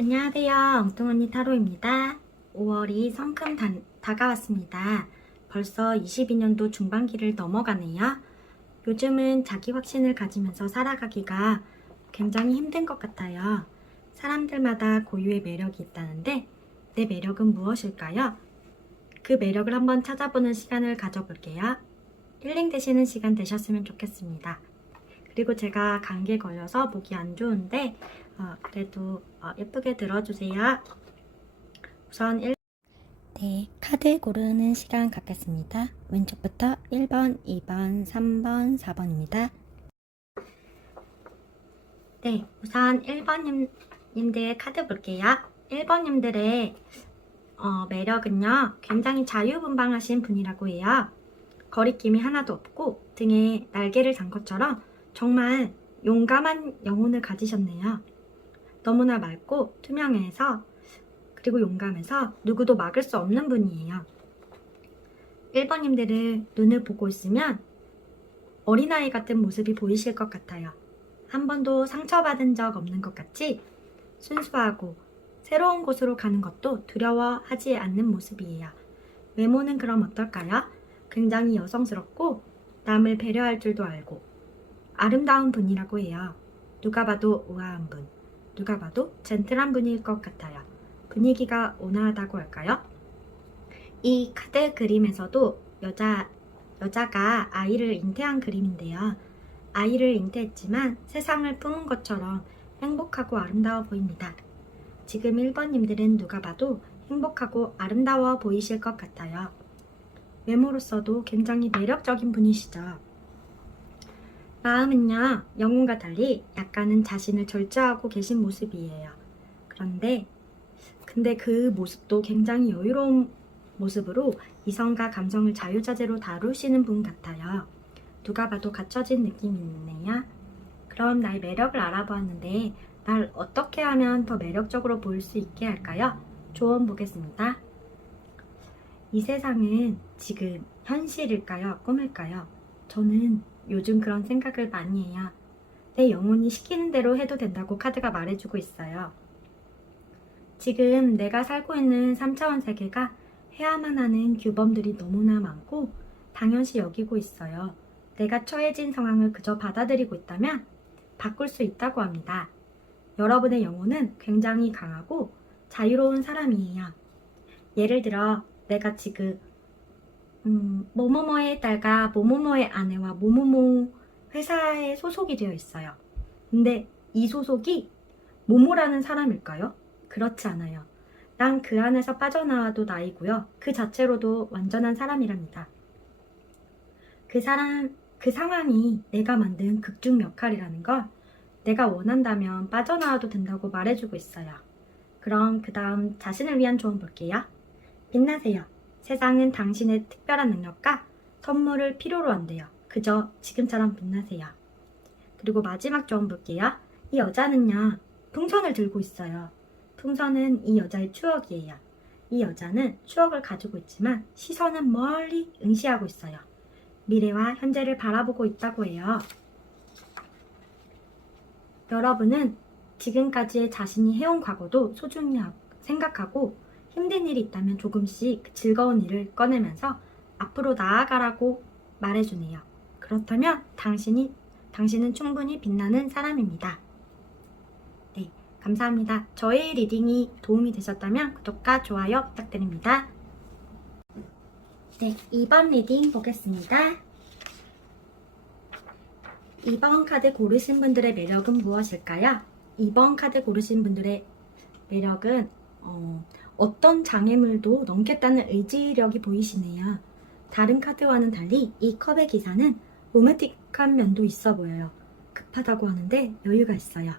안녕하세요. 엉뚱언니 타로입니다. 5월이 성큼 다가왔습니다. 벌써 22년도 중반기를 넘어가네요. 요즘은 자기 확신을 가지면서 살아가기가 굉장히 힘든 것 같아요. 사람들마다 고유의 매력이 있다는데 내 매력은 무엇일까요? 그 매력을 한번 찾아보는 시간을 가져볼게요. 힐링 되시는 시간 되셨으면 좋겠습니다. 그리고 제가 감기에 걸려서 목이 안 좋은데 그래도 예쁘게 들어주세요. 우선 네, 카드 고르는 시간 갖겠습니다. 왼쪽부터 1번, 2번, 3번, 4번입니다. 네, 우선 1번님들 카드 볼게요. 1번님들의 매력은요, 굉장히 자유분방하신 분이라고 해요. 거리낌이 하나도 없고 등에 날개를 단 것처럼 정말 용감한 영혼을 가지셨네요. 너무나 맑고 투명해서 그리고 용감해서 누구도 막을 수 없는 분이에요. 1번님들을 눈을 보고 있으면 어린아이 같은 모습이 보이실 것 같아요. 한 번도 상처받은 적 없는 것 같이 순수하고 새로운 곳으로 가는 것도 두려워하지 않는 모습이에요. 외모는 그럼 어떨까요? 굉장히 여성스럽고 남을 배려할 줄도 알고 아름다운 분이라고 해요. 누가 봐도 우아한 분, 누가 봐도 젠틀한 분일 것 같아요. 분위기가 온화하다고 할까요? 이 카드 그림에서도 여자가 아이를 잉태한 그림인데요. 아이를 잉태했지만 세상을 품은 것처럼 행복하고 아름다워 보입니다. 지금 1번님들은 누가 봐도 행복하고 아름다워 보이실 것 같아요. 외모로서도 굉장히 매력적인 분이시죠. 마음은요, 영혼과 달리 약간은 자신을 절제하고 계신 모습이에요. 근데 그 모습도 굉장히 여유로운 모습으로 이성과 감성을 자유자재로 다루시는 분 같아요. 누가 봐도 갖춰진 느낌이 있네요. 그럼 나의 매력을 알아보았는데 날 어떻게 하면 더 매력적으로 보일 수 있게 할까요? 조언 보겠습니다. 이 세상은 지금 현실일까요? 꿈일까요? 저는 요즘 그런 생각을 많이 해요. 내 영혼이 시키는 대로 해도 된다고 카드가 말해주고 있어요. 지금 내가 살고 있는 3차원 세계가 해야만 하는 규범들이 너무나 많고 당연시 여기고 있어요. 내가 처해진 상황을 그저 받아들이고 있다면 바꿀 수 있다고 합니다. 여러분의 영혼은 굉장히 강하고 자유로운 사람이에요. 예를 들어 내가 지금 뭐뭐뭐의 딸과 뭐뭐뭐의 아내와 뭐뭐뭐 회사에 소속이 되어 있어요. 근데 이 소속이 모모라는 사람일까요? 그렇지 않아요. 난 그 안에서 빠져나와도 나이고요. 그 자체로도 완전한 사람이랍니다. 그 상황이 내가 만든 극중 역할이라는 걸 내가 원한다면 빠져나와도 된다고 말해주고 있어요. 그럼 그 다음 자신을 위한 조언 볼게요. 빛나세요. 세상은 당신의 특별한 능력과 선물을 필요로 한대요. 그저 지금처럼 빛나세요. 그리고 마지막 조언 볼게요. 이 여자는요, 풍선을 들고 있어요. 풍선은 이 여자의 추억이에요. 이 여자는 추억을 가지고 있지만 시선은 멀리 응시하고 있어요. 미래와 현재를 바라보고 있다고 해요. 여러분은 지금까지의 자신이 해온 과거도 소중히 생각하고 힘든 일이 있다면 조금씩 그 즐거운 일을 꺼내면서 앞으로 나아가라고 말해주네요. 그렇다면 당신은 충분히 빛나는 사람입니다. 네, 감사합니다. 저의 리딩이 도움이 되셨다면 구독과 좋아요 부탁드립니다. 네, 2번 리딩 보겠습니다. 2번 카드 고르신 분들의 매력은 무엇일까요? 2번 카드 고르신 분들의 매력은 어떤 장애물도 넘겠다는 의지력이 보이시네요. 다른 카드와는 달리 이 컵의 기사는 로맨틱한 면도 있어 보여요. 급하다고 하는데 여유가 있어요.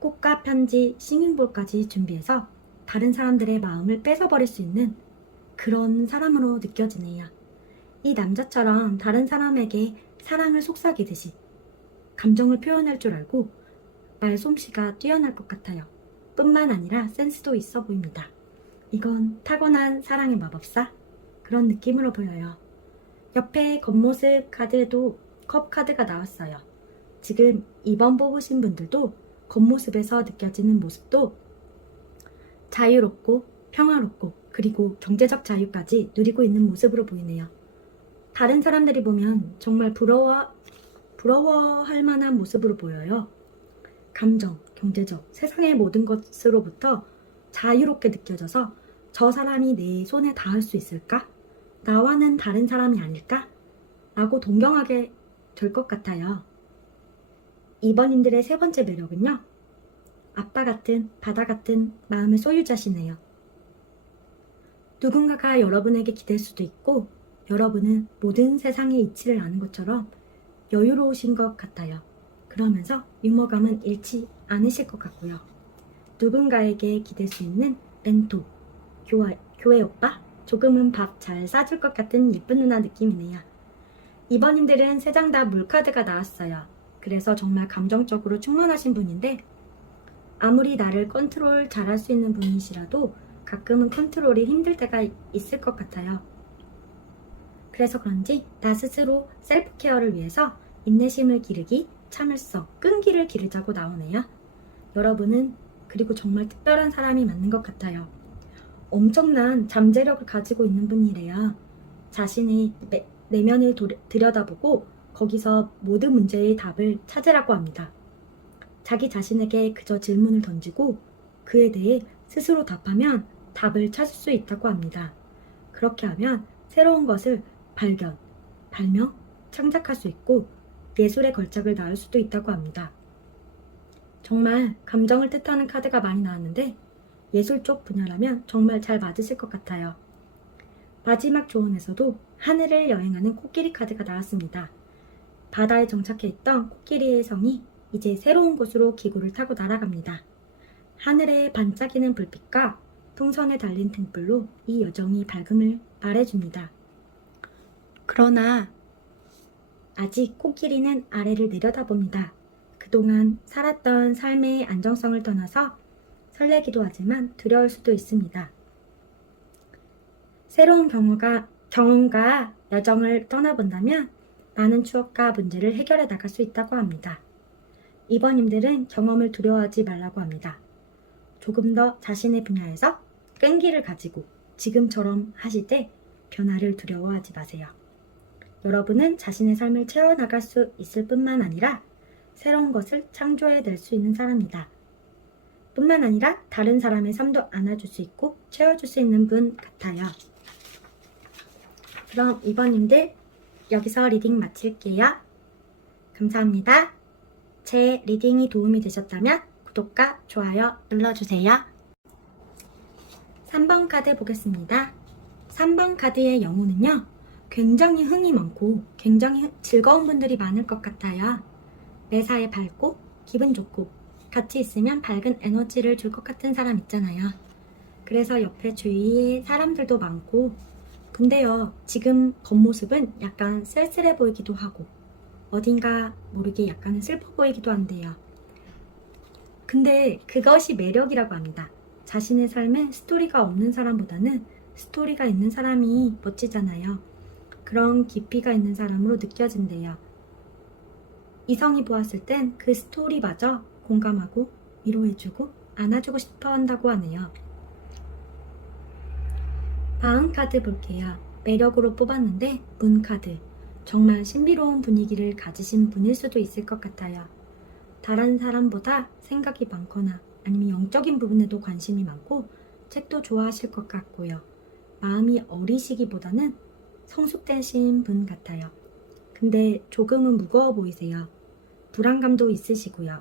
꽃과 편지, 싱잉볼까지 준비해서 다른 사람들의 마음을 뺏어버릴 수 있는 그런 사람으로 느껴지네요. 이 남자처럼 다른 사람에게 사랑을 속삭이듯이 감정을 표현할 줄 알고 말솜씨가 뛰어날 것 같아요. 뿐만 아니라 센스도 있어 보입니다. 이건 타고난 사랑의 마법사? 그런 느낌으로 보여요. 옆에 겉모습 카드에도 컵 카드가 나왔어요. 지금 2번 뽑으신 분들도 겉모습에서 느껴지는 모습도 자유롭고 평화롭고 그리고 경제적 자유까지 누리고 있는 모습으로 보이네요. 다른 사람들이 보면 정말 부러워할 만한 모습으로 보여요. 감정, 경제적, 세상의 모든 것으로부터 자유롭게 느껴져서 저 사람이 내 손에 닿을 수 있을까? 나와는 다른 사람이 아닐까? 라고 동경하게 될 것 같아요. 이번님들의 세 번째 매력은요. 아빠 같은, 바다 같은 마음의 소유자시네요. 누군가가 여러분에게 기댈 수도 있고 여러분은 모든 세상의 이치를 아는 것처럼 여유로우신 것 같아요. 그러면서 유머감은 잃지 않으실 것 같고요. 누군가에게 기댈 수 있는 멘토, 교회 오빠, 조금은 밥 잘 싸줄 것 같은 예쁜 누나 느낌이네요. 이번님들은 세 장 다 물카드가 나왔어요. 그래서 정말 감정적으로 충만하신 분인데 아무리 나를 컨트롤 잘할 수 있는 분이시라도 가끔은 컨트롤이 힘들 때가 있을 것 같아요. 그래서 그런지 나 스스로 셀프 케어를 위해서 인내심을 기르기, 참을성, 끈기를 기르자고 나오네요. 여러분은 그리고 정말 특별한 사람이 맞는 것 같아요. 엄청난 잠재력을 가지고 있는 분이래요. 자신의 내면을 들여다보고 거기서 모든 문제의 답을 찾으라고 합니다. 자기 자신에게 그저 질문을 던지고 그에 대해 스스로 답하면 답을 찾을 수 있다고 합니다. 그렇게 하면 새로운 것을 발견, 발명, 창작할 수 있고 예술의 걸작을 낳을 수도 있다고 합니다. 정말 감정을 뜻하는 카드가 많이 나왔는데 예술 쪽 분야라면 정말 잘 맞으실 것 같아요. 마지막 조언에서도 하늘을 여행하는 코끼리 카드가 나왔습니다. 바다에 정착해 있던 코끼리의 성이 이제 새로운 곳으로 기구를 타고 날아갑니다. 하늘에 반짝이는 불빛과 풍선에 달린 등불로 이 여정이 밝음을 말해줍니다. 그러나 아직 코끼리는 아래를 내려다봅니다. 그동안 살았던 삶의 안정성을 떠나서 설레기도 하지만 두려울 수도 있습니다. 새로운 경험과 여정을 떠나본다면 많은 추억과 문제를 해결해 나갈 수 있다고 합니다. 이번님들은 경험을 두려워하지 말라고 합니다. 조금 더 자신의 분야에서 끈기를 가지고 지금처럼 하실 때 변화를 두려워하지 마세요. 여러분은 자신의 삶을 채워나갈 수 있을 뿐만 아니라 새로운 것을 창조해낼 수 있는 사람이다. 뿐만 아니라 다른 사람의 삶도 안아줄 수 있고 채워줄 수 있는 분 같아요. 그럼 이번님들 여기서 리딩 마칠게요. 감사합니다. 제 리딩이 도움이 되셨다면 구독과 좋아요 눌러주세요. 3번 카드 보겠습니다. 3번 카드의 영혼은요. 굉장히 흥이 많고 굉장히 즐거운 분들이 많을 것 같아요. 매사에 밝고 기분 좋고 같이 있으면 밝은 에너지를 줄 것 같은 사람 있잖아요. 그래서 옆에 주위에 사람들도 많고 근데요. 지금 겉모습은 약간 쓸쓸해 보이기도 하고 어딘가 모르게 약간은 슬퍼 보이기도 한데요. 근데 그것이 매력이라고 합니다. 자신의 삶에 스토리가 없는 사람보다는 스토리가 있는 사람이 멋지잖아요. 그런 깊이가 있는 사람으로 느껴진대요. 이성이 보았을 땐 그 스토리마저 공감하고 위로해주고 안아주고 싶어 한다고 하네요. 다음 카드 볼게요. 매력으로 뽑았는데 문 카드. 정말 신비로운 분위기를 가지신 분일 수도 있을 것 같아요. 다른 사람보다 생각이 많거나 아니면 영적인 부분에도 관심이 많고 책도 좋아하실 것 같고요. 마음이 어리시기보다는 성숙되신 분 같아요. 근데 조금은 무거워 보이세요. 불안감도 있으시고요.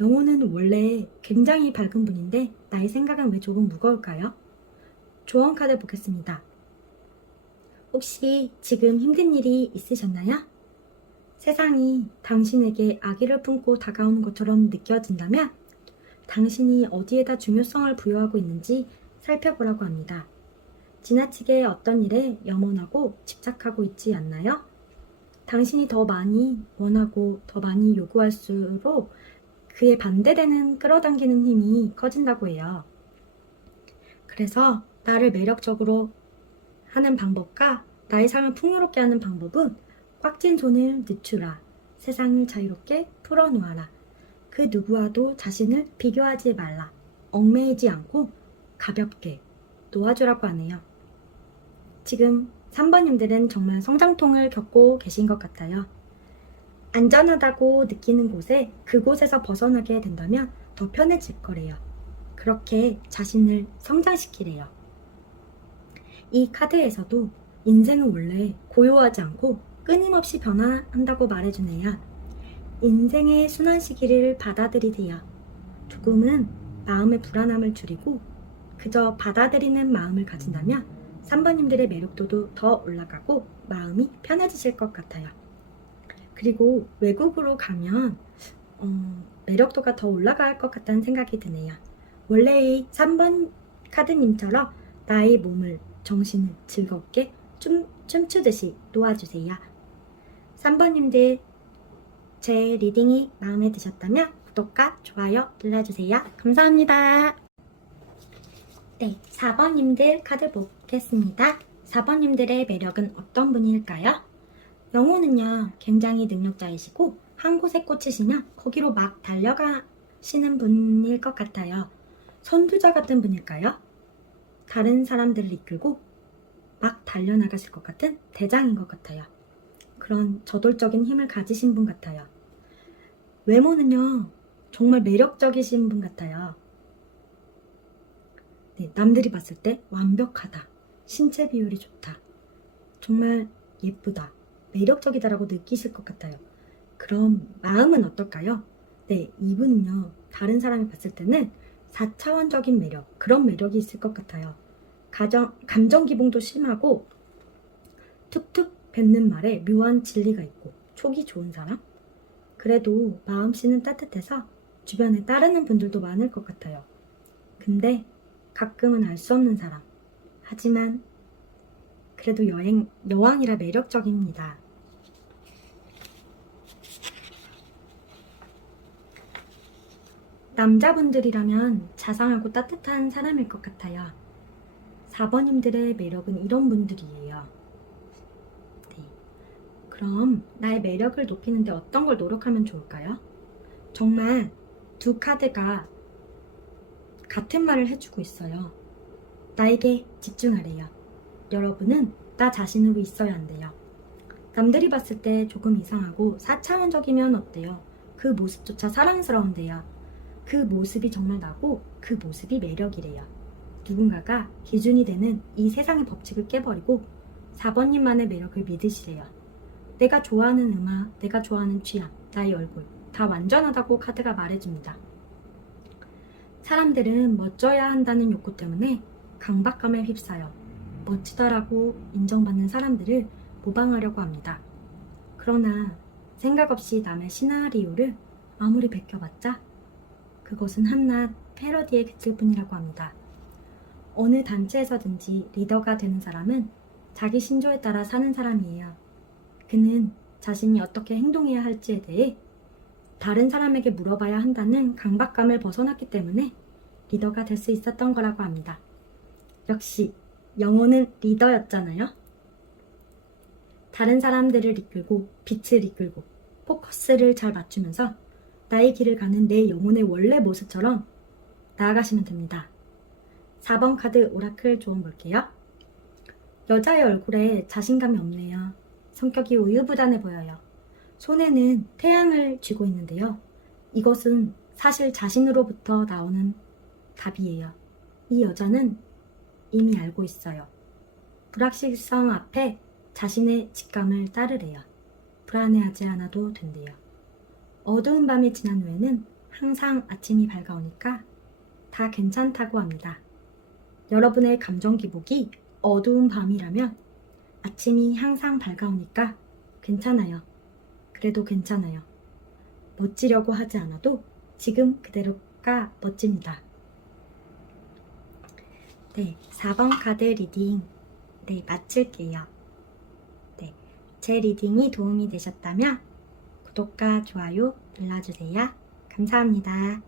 영혼은 원래 굉장히 밝은 분인데 나의 생각은 왜 조금 무거울까요? 조언 카드 보겠습니다. 혹시 지금 힘든 일이 있으셨나요? 세상이 당신에게 악의를 품고 다가오는 것처럼 느껴진다면 당신이 어디에다 중요성을 부여하고 있는지 살펴보라고 합니다. 지나치게 어떤 일에 염원하고 집착하고 있지 않나요? 당신이 더 많이 원하고 더 많이 요구할수록 그에 반대되는 끌어당기는 힘이 커진다고 해요. 그래서 나를 매력적으로 하는 방법과 나의 삶을 풍요롭게 하는 방법은 꽉 찐 손을 늦추라. 세상을 자유롭게 풀어놓아라. 그 누구와도 자신을 비교하지 말라. 얽매이지 않고 가볍게 놓아주라고 하네요. 지금 3번님들은 정말 성장통을 겪고 계신 것 같아요. 안전하다고 느끼는 곳에 그곳에서 벗어나게 된다면 더 편해질 거래요. 그렇게 자신을 성장시키래요. 이 카드에서도 인생은 원래 고요하지 않고 끊임없이 변화한다고 말해주네요. 인생의 순환 시기를 받아들이세요. 조금은 마음의 불안함을 줄이고 그저 받아들이는 마음을 가진다면 3번님들의 매력도도 더 올라가고 마음이 편해지실 것 같아요. 그리고 외국으로 가면 매력도가 더 올라갈 것 같다는 생각이 드네요. 원래의 3번 카드님처럼 나의 몸을, 정신을 즐겁게 춤추듯이 놓아주세요. 3번님들 제 리딩이 마음에 드셨다면 구독과 좋아요 눌러주세요. 감사합니다. 네, 4번님들 카드 보겠습니다. 4번님들의 매력은 어떤 분일까요? 영호는요, 굉장히 능력자이시고 한 곳에 꽂히시면 거기로 막 달려가시는 분일 것 같아요. 선두자 같은 분일까요? 다른 사람들을 이끌고 막 달려나가실 것 같은 대장인 것 같아요. 그런 저돌적인 힘을 가지신 분 같아요. 외모는요, 정말 매력적이신 분 같아요. 네, 남들이 봤을 때 완벽하다, 신체 비율이 좋다, 정말 예쁘다, 매력적이다라고 느끼실 것 같아요. 그럼 마음은 어떨까요? 네, 이분은요, 다른 사람이 봤을 때는 4차원적인 매력, 그런 매력이 있을 것 같아요. 감정 기복도 심하고 툭툭 뱉는 말에 묘한 진리가 있고 촉이 좋은 사람? 그래도 마음씨는 따뜻해서 주변에 따르는 분들도 많을 것 같아요. 근데 가끔은 알 수 없는 사람. 하지만 그래도 여왕이라 매력적입니다. 남자분들이라면 자상하고 따뜻한 사람일 것 같아요. 4번님들의 매력은 이런 분들이에요. 네. 그럼 나의 매력을 높이는데 어떤 걸 노력하면 좋을까요? 정말 두 카드가 같은 말을 해주고 있어요. 나에게 집중하래요. 여러분은 나 자신으로 있어야 한대요. 남들이 봤을 때 조금 이상하고 4차원적이면 어때요? 그 모습조차 사랑스러운데요. 그 모습이 정말 나고 그 모습이 매력이래요. 누군가가 기준이 되는 이 세상의 법칙을 깨버리고 4번님만의 매력을 믿으시래요. 내가 좋아하는 음악, 내가 좋아하는 취향, 나의 얼굴 다 완전하다고 카드가 말해줍니다. 사람들은 멋져야 한다는 욕구 때문에 강박감에 휩싸여 멋지다라고 인정받는 사람들을 모방하려고 합니다. 그러나 생각 없이 남의 시나리오를 아무리 베껴봤자 그것은 한낱 패러디에 그칠 뿐이라고 합니다. 어느 단체에서든지 리더가 되는 사람은 자기 신조에 따라 사는 사람이에요. 그는 자신이 어떻게 행동해야 할지에 대해 다른 사람에게 물어봐야 한다는 강박감을 벗어났기 때문에 리더가 될 수 있었던 거라고 합니다. 역시 영호는 리더였잖아요. 다른 사람들을 이끌고 빛을 이끌고 포커스를 잘 맞추면서 나의 길을 가는 내 영혼의 원래 모습처럼 나아가시면 됩니다. 4번 카드 오라클 조언 볼게요. 여자의 얼굴에 자신감이 없네요. 성격이 우유부단해 보여요. 손에는 태양을 쥐고 있는데요. 이것은 사실 자신으로부터 나오는 답이에요. 이 여자는 이미 알고 있어요. 불확실성 앞에 자신의 직감을 따르래요. 불안해하지 않아도 된대요. 어두운 밤이 지난 후에는 항상 아침이 밝아오니까 다 괜찮다고 합니다. 여러분의 감정 기복이 어두운 밤이라면 아침이 항상 밝아오니까 괜찮아요. 그래도 괜찮아요. 멋지려고 하지 않아도 지금 그대로가 멋집니다. 네, 4번 카드 리딩 마칠게요. 네, 제 리딩이 도움이 되셨다면 구독과 좋아요 눌러주세요. 감사합니다.